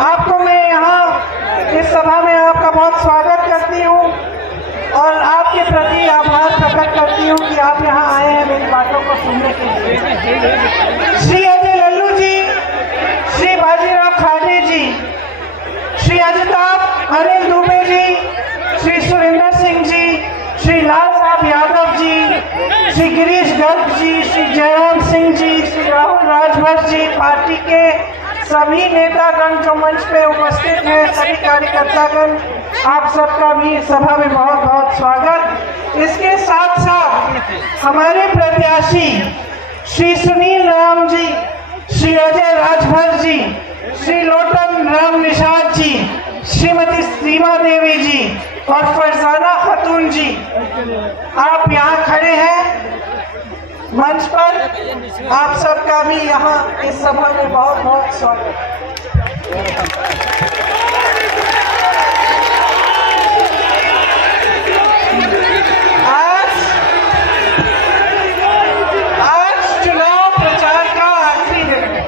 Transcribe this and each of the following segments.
आपको मैं यहाँ इस सभा में आपका बहुत स्वागत करती हूँ और आपके प्रति आभार प्रकट करती हूँ कि आप यहाँ आए हैं मेरी बातों को सुनने के लिए। श्री अजय लल्लू जी, श्री बाजीराव खाडे जी, श्री अजिताभ अनिल दुबे जी, श्री सुरेंद्र सिंह जी, श्री लाल साहब यादव जी, श्री गिरीश गर्ग जी, श्री जयराम सिंह जी, श्री राहुल राजभर जी, पार्टी के सभी नेतागण जो मंच पे उपस्थित हैं, सभी कार्यकर्तागण, आप सबका भी सभा में बहुत बहुत स्वागत। इसके साथ साथ हमारे प्रत्याशी श्री सुनील राम जी, श्री अजय राजभर जी, श्री लोटन राम निषाद जी, श्रीमती सीमा देवी जी और फरजाना खातून जी, आप यहाँ खड़े हैं मंच पर। आप सबका भी यहाँ इस सभा में बहुत बहुत स्वागत। आज चुनाव प्रचार का आखिरी दिन है।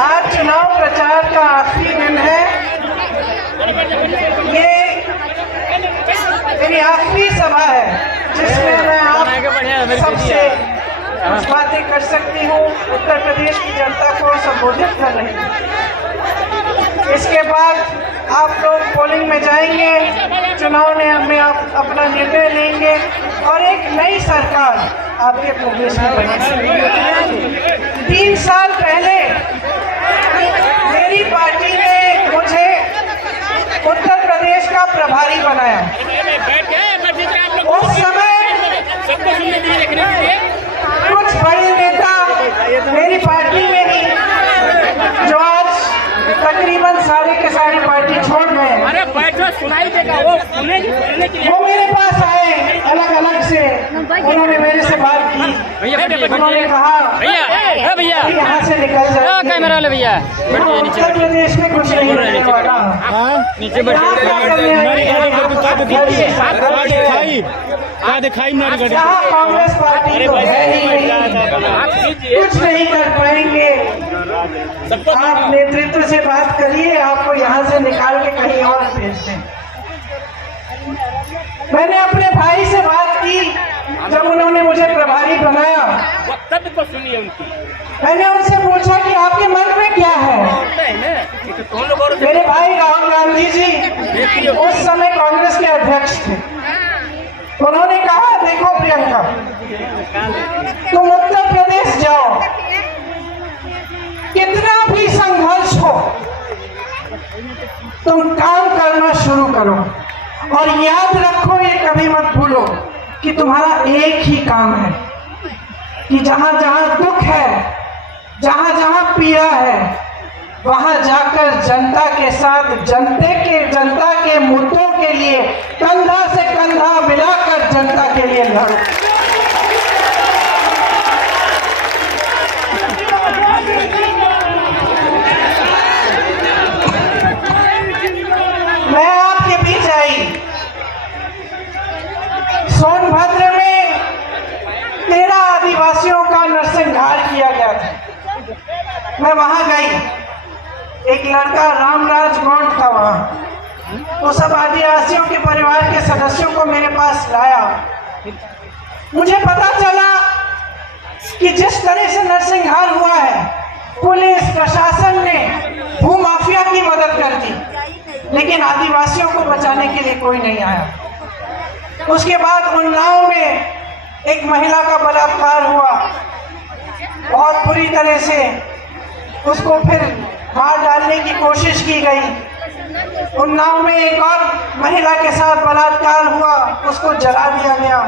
आज चुनाव प्रचार का आखिरी दिन है। ये मेरी आखिरी सभा है जिसमें मैं आप सबसे कुछ बातें कर सकती हूँ, उत्तर प्रदेश की जनता को संबोधित कर रही हूँ। इसके बाद आप लोग पोलिंग में जाएंगे, चुनाव में आप अपना निर्णय लेंगे और एक नई सरकार आपके प्रदेश में बनेगी। 3 साल पहले मेरी पार्टी ने मुझे उत्तर प्रदेश का प्रभारी बनाया। उस समय कुछ बड़े नेता मेरी पार्टी में ही, जो आज तकरीबन सारे के सारी पार्टी छोड़ गए, वो मेरे पास आए अलग अलग से। उन्होंने मेरे से बात की, उन्होंने कहा भैया यहाँ से निकल जाए, कैमरा वाले भैया उत्तर प्रदेश में कुछ नहीं रहने वाला। नीचे यहाँ कांग्रेस पार्टी तो है ही नहीं, कुछ नहीं कर पाएंगे। आप नेतृत्व से बात करिए, आपको यहाँ से निकाल के कहीं और भेज दें। मैंने अपने भाई से बात की जब उन्होंने मुझे प्रभारी बनाया, तो सुनिए उनकी। मैंने उनसे पूछा कि आपके मन में क्या है। मेरे भाई राहुल गांधी जी उस समय कांग्रेस के अध्यक्ष थे। उन्होंने कहा, देखो प्रियंका, तुम उत्तर प्रदेश जाओ, कितना भी संघर्ष हो तुम काम करना शुरू करो और याद रखो, ये कभी मत भूलो कि तुम्हारा एक ही काम है कि जहां जहां दुख है, जहां जहां पीड़ा है, वहां जाकर जनता के साथ जनता के मुद्दों के लिए कंधा से कंधा मिलाकर जनता के लिए लड़ो। मैं आपके बीच आई, सोनभद्र में 13 आदिवासियों का नरसंहार किया गया था। मैं वहां गई, एक लड़का रामराज गौंड था वहां, वो सब आदिवासियों के परिवार के सदस्यों को मेरे पास लाया। मुझे पता चला कि जिस तरह से नरसंहार हुआ है, पुलिस प्रशासन ने भूमाफिया की मदद कर दी, लेकिन आदिवासियों को बचाने के लिए कोई नहीं आया। उसके बाद उन्नाव में एक महिला का बलात्कार हुआ, बहुत बुरी तरह से उसको फिर मार डालने की कोशिश की गई। उन्नाव में एक और महिला के साथ बलात्कार हुआ, उसको जला दिया गया।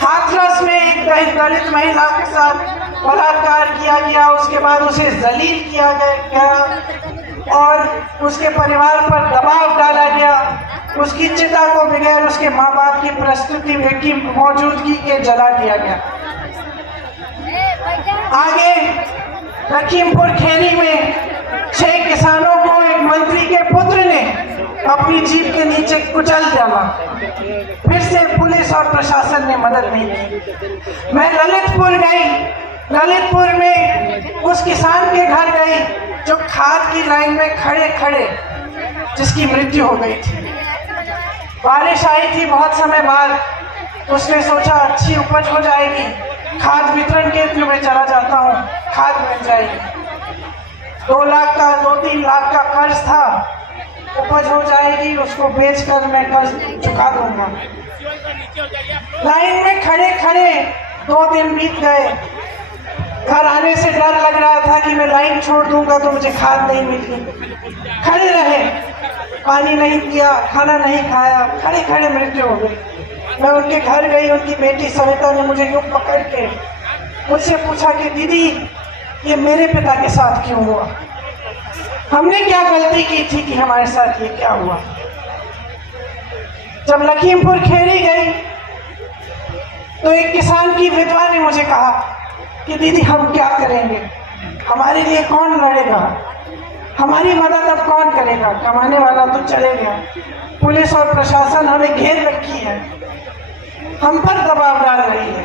हाथरस में एक दलित महिला के साथ बलात्कार किया गया, उसके बाद उसे जलील किया गया और उसके परिवार पर दबाव डाला गया। उसकी चिता को बगैर उसके माँ बाप की प्रस्तुति की मौजूदगी के जला दिया गया। आगे लखीमपुर खीरी में 6 किसानों को एक मंत्री के पुत्र ने अपनी जीप के नीचे कुचल डाला, फिर से पुलिस और प्रशासन ने मदद नहीं की। मैं ललितपुर गई, ललितपुर में उस खाद की लाइन में खड़े खड़े जिसकी मृत्यु हो गई थी। बारिश आई थी बहुत समय बाद, उसने सोचा अच्छी उपज हो जाएगी, खाद वितरण केंद्र में चला जाता हूँ, खाद मिल जाएगी। 2 लाख का 2-3 लाख का कर्ज था, उपज हो जाएगी, उसको बेचकर मैं कर्ज चुका दूंगा। लाइन में खड़े खड़े 2 दिन बीत गए। घर आने से डर लग रहा था कि मैं लाइन छोड़ दूंगा तो मुझे खाद नहीं मिलेगी। खड़े रहे, पानी नहीं पिया, खाना नहीं खाया, खड़े खड़े मृत्यु हो गई। मैं उनके घर गई, उनकी बेटी सविता ने मुझे यूं पकड़ के मुझसे पूछा कि दीदी ये मेरे पिता के साथ क्यों हुआ, हमने क्या गलती की थी कि हमारे साथ ये क्या हुआ। जब लखीमपुर खेरी गई तो एक किसान की विधवा ने मुझे कहा कि दीदी हम क्या करेंगे, हमारे लिए कौन लड़ेगा, हमारी मदद अब कौन करेगा, कमाने वाला तो चले गया, पुलिस और प्रशासन हमें घेर रखी है, हम पर दबाव डाल रही है।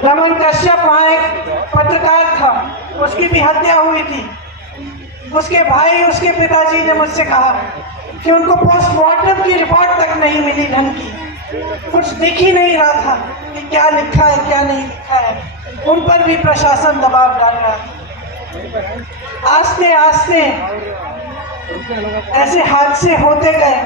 रमन कश्यप वहाँ एक पत्रकार था, उसकी भी हत्या हुई थी। उसके भाई, उसके पिताजी ने मुझसे कहा कि उनको पोस्टमार्टम की रिपोर्ट तक नहीं मिली ढंग की, कुछ दिख ही नहीं रहा था कि क्या लिखा है क्या नहीं लिखा है। उन पर भी प्रशासन दबाव डाल रहा था। आस्ते आस्ते ऐसे हादसे होते गए।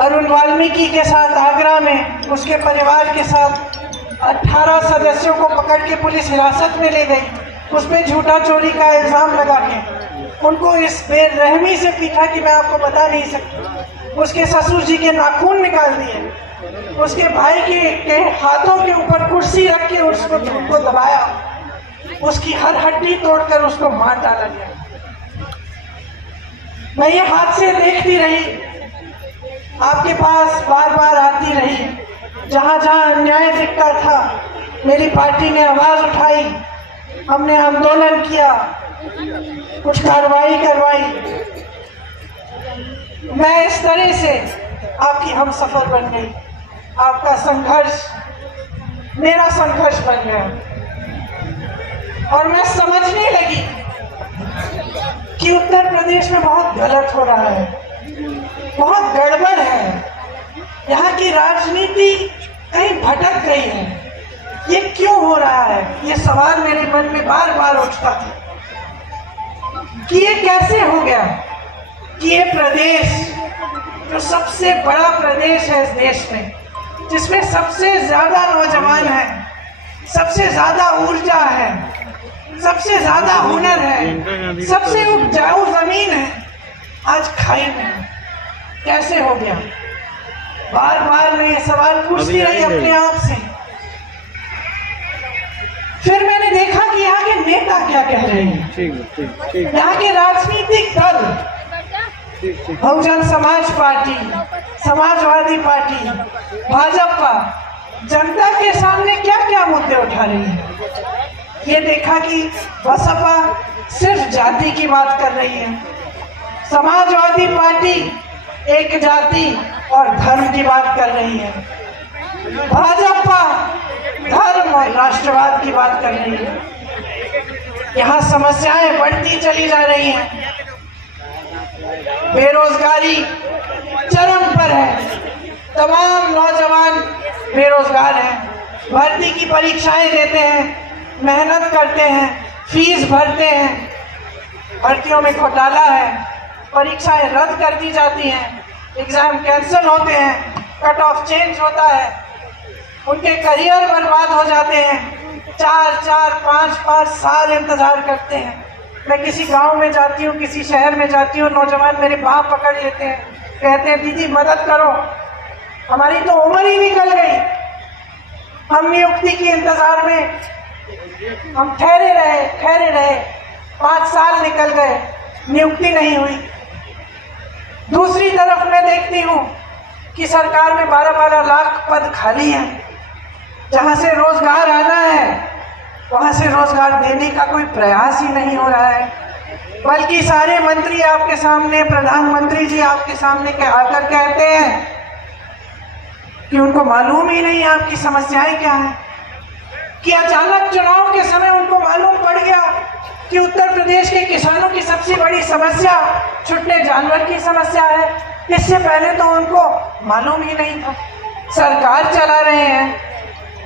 अरुण वाल्मीकि के साथ आगरा में उसके परिवार के साथ 18 सदस्यों को पकड़ के पुलिस हिरासत में ले गई, उस पर झूठा चोरी का इल्जाम लगा के उनको इस बेरहमी से पीटा कि मैं आपको बता नहीं सकती। उसके ससुर जी के नाखून निकाल दिए, उसके भाई के हाथों के ऊपर कुर्सी रख के उसको दबाया, उसकी हर हड्डी तोड़कर उसको मार डाला गया। मैं ये हादसे देखती रही, आपके पास बार बार आती रही, जहाँ जहाँ अन्याय दिखता था मेरी पार्टी ने आवाज उठाई, हमने आंदोलन किया, कुछ कार्रवाई करवाई। मैं इस तरह से आपकी हम सफर बन गई, आपका संघर्ष मेरा संघर्ष बन गया। और मैं समझने लगी कि उत्तर प्रदेश में बहुत गलत हो रहा है, बहुत गड़बड़ है, यहाँ की राजनीति कहीं भटक गई है। ये क्यों हो रहा है, ये सवाल मेरे मन में बार बार उठता था कि ये कैसे हो गया कि ये प्रदेश जो सबसे बड़ा प्रदेश है इस देश में, जिसमें सबसे ज्यादा नौजवान है, सबसे ज्यादा ऊर्जा है, सबसे ज्यादा हुनर है, सबसे उपजाऊ जमीन है, आज खाई में कैसे हो गया। बार बार मैं ये सवाल पूछती रही अपने आप से। फिर मैंने देखा कि यहाँ के नेता क्या कह रहे हैं, यहाँ के राजनीतिक दल, बहुजन समाज पार्टी, समाजवादी पार्टी, भाजपा जनता के सामने क्या क्या मुद्दे उठा रही है। ये देखा कि बसपा सिर्फ जाति की बात कर रही है, समाजवादी पार्टी एक जाति और धर्म की बात कर रही है, भाजपा धर्म और राष्ट्रवाद की बात कर रही है। यहाँ समस्याएं बढ़ती चली जा रही हैं, बेरोजगारी चरम पर है, तमाम नौजवान बेरोजगार हैं, भर्ती की परीक्षाएं देते हैं, मेहनत करते हैं, फीस भरते हैं, भर्तियों में घोटाला है, परीक्षाएं रद्द कर दी जाती हैं, एग्जाम कैंसिल होते हैं, कट ऑफ चेंज होता है, उनके करियर बर्बाद हो जाते हैं, 4-5 साल इंतजार करते हैं। मैं किसी गांव में जाती हूँ, किसी शहर में जाती हूँ, नौजवान मेरे बाह पकड़ लेते हैं, कहते हैं दीदी मदद करो, हमारी तो उम्र ही निकल गई, हम नियुक्ति के इंतजार में हम ठहरे रहे, 5 साल निकल गए, नियुक्ति नहीं हुई। दूसरी तरफ मैं देखती हूँ कि सरकार में 12-12 लाख पद खाली हैं, जहाँ से रोजगार आना है वहाँ से रोजगार देने का कोई प्रयास ही नहीं हो रहा है, बल्कि सारे मंत्री आपके सामने, प्रधानमंत्री जी आपके सामने आकर कहते हैं कि उनको मालूम ही नहीं आपकी समस्याएं क्या हैं, कि अचानक चुनाव के समय उनको मालूम पड़ गया कि उत्तर प्रदेश प्रदेश के किसानों की सबसे बड़ी समस्या छुट्टे जानवर की समस्या है। इससे पहले तो उनको मालूम ही नहीं था। सरकार चला रहे हैं,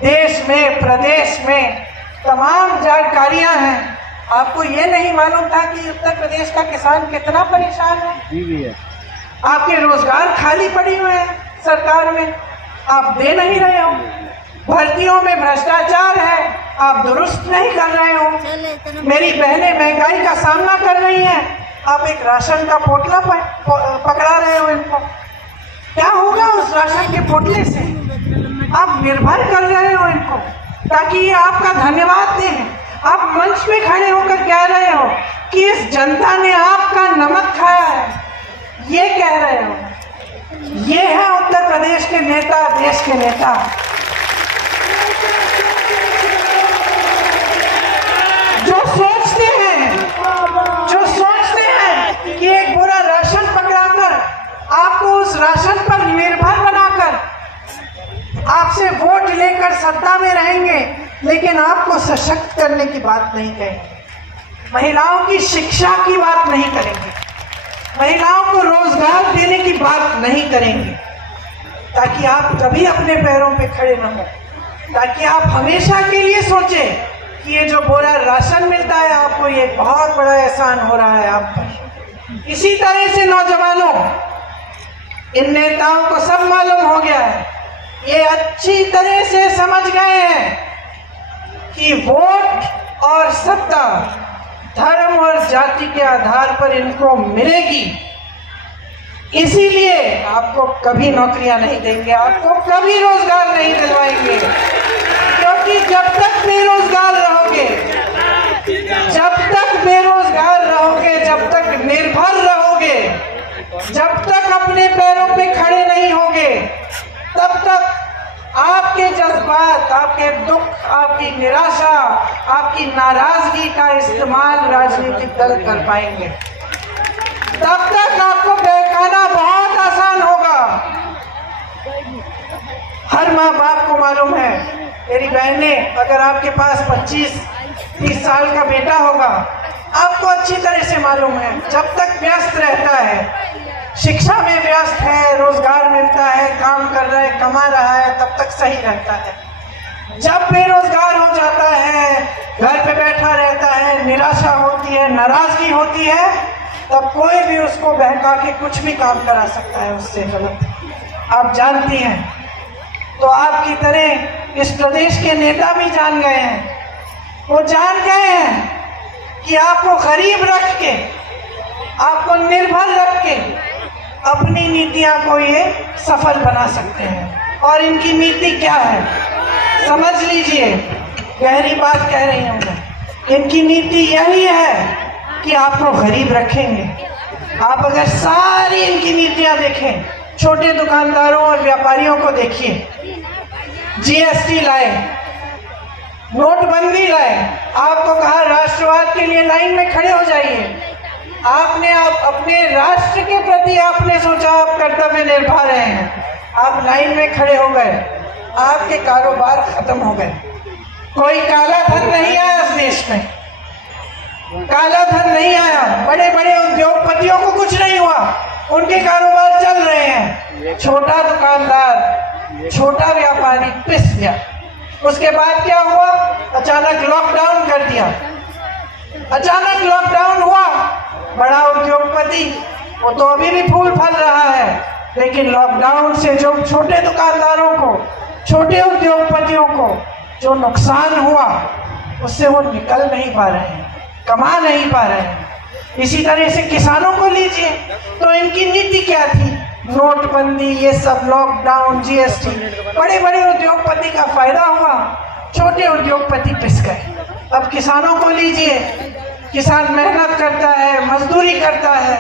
देश में प्रदेश में तमाम जानकारियां हैं, आपको ये नहीं मालूम था कि उत्तर प्रदेश का किसान कितना परेशान है। आपके रोजगार खाली पड़ी हुए हैं सरकार में, आप दे नहीं रहे हो। भर्तियों में भ्रष्टाचार है, आप दुरुस्त नहीं कर रहे हो। मेरी बहनें महंगाई का सामना कर रही हैं, आप एक राशन का पोटला पकड़ा रहे हो इनको। क्या होगा उस राशन के पोटले से? आप निर्भर कर रहे हो इनको ताकि ये आपका धन्यवाद दें। आप मंच पे खड़े होकर कह रहे हो कि इस जनता ने आपका नमक खाया है, ये कह रहे हो। ये है उत्तर प्रदेश के नेता, देश के नेता। जो सोचते हैं कि एक बुरा राशन पकड़ाकर आपको उस राशन पर निर्भर बनाकर आपसे वोट लेकर सत्ता में रहेंगे, लेकिन आपको सशक्त करने की बात नहीं कहेंगे, महिलाओं की शिक्षा की बात नहीं करेंगे, महिलाओं को रोजगार देने की बात नहीं करेंगे, ताकि आप कभी अपने पैरों पे खड़े न हो, ताकि आप हमेशा के लिए सोचें कि ये जो बोरा राशन मिलता है आपको, ये बहुत बड़ा एहसान हो रहा है आप पर। इसी तरह से नौजवानों, इन नेताओं को सब मालूम हो गया है, ये अच्छी तरह से समझ गए हैं कि वोट और सत्ता धर्म और जाति के आधार पर इनको मिलेगी। इसीलिए आपको कभी नौकरियां नहीं देंगे, आपको कभी रोजगार नहीं दिलवाएंगे, क्योंकि जब तक बेरोजगार रहोगे, जब तक निर्भर रहोगे, जब तक अपने पैरों पे खड़े नहीं होगे, तब तक आपके जज्बात, आपके दुख, आपकी निराशा, आपकी नाराजगी का इस्तेमाल राजनीतिक दल कर पाएंगे। तब तक आपको बहकाना बहुत आसान होगा। हर माँ बाप को मालूम है, मेरी बहनें, अगर आपके पास 25-30 साल का बेटा होगा, आपको अच्छी तरह से मालूम है, जब तक व्यस्त रहता है, शिक्षा में व्यस्त है, रोजगार मिलता है, काम कर रहा है, कमा रहा है, तब तक सही रहता है। जब बेरोजगार हो जाता है, घर पे बैठा रहता है, निराशा होती है, नाराजगी होती है, तब कोई भी उसको बहका के कुछ भी काम करा सकता है उससे गलत। आप जानती हैं, तो आपकी तरह इस प्रदेश के नेता भी जान गए हैं। वो जान गए हैं कि आपको गरीब रख के, आपको निर्भर रख के अपनी नीतियां को ये सफल बना सकते हैं। और इनकी नीति क्या है समझ लीजिए, गहरी बात कह रही हूँ मैं। इनकी नीति यही है कि आपको गरीब रखेंगे। आप अगर सारी इनकी नीतियां देखें, छोटे दुकानदारों और व्यापारियों को देखिए, जीएसटी लाए, नोटबंदी लाए, आपको कहा राष्ट्रवाद के लिए लाइन में खड़े हो जाइए। आपने अपने राष्ट्र के प्रति आपने सोचा, आप कर्तव्य निभा रहे हैं, आप लाइन में खड़े हो गए, आपके कारोबार खत्म हो गए। कोई काला धन नहीं आया इस देश में, काला धन नहीं आया, बड़े बड़े उद्योगपतियों को कुछ नहीं हुआ, उनके कारोबार चल रहे हैं। छोटा दुकानदार, छोटा व्यापारी पिस गया। उसके बाद क्या हुआ? अचानक लॉकडाउन कर दिया। अचानक लॉकडाउन हुआ, बड़ा उद्योगपति वो तो अभी भी फूल फल रहा है, लेकिन लॉकडाउन से जो छोटे दुकानदारों को, छोटे उद्योगपतियों को जो नुकसान हुआ, उससे वो निकल नहीं पा रहे हैं, कमा नहीं पा रहे हैं। इसी तरह से किसानों को लीजिए, तो इनकी नीति क्या थी? नोटबंदी, ये सब, लॉकडाउन, जीएसटी, बड़े बड़े उद्योगपति का फायदा हुआ, छोटे उद्योगपति पिस गए। अब किसानों को लीजिए, किसान मेहनत करता है, मजदूरी करता है,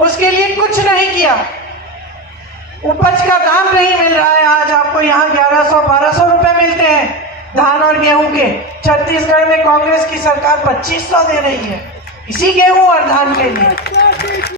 उसके लिए कुछ नहीं किया, उपज का दाम नहीं मिल रहा है। आज आपको यहाँ 1100-1200 रुपए मिलते हैं धान और गेहूं के। छत्तीसगढ़ में कांग्रेस की सरकार 2500 दे रही है इसी गेहूं और धान के लिए।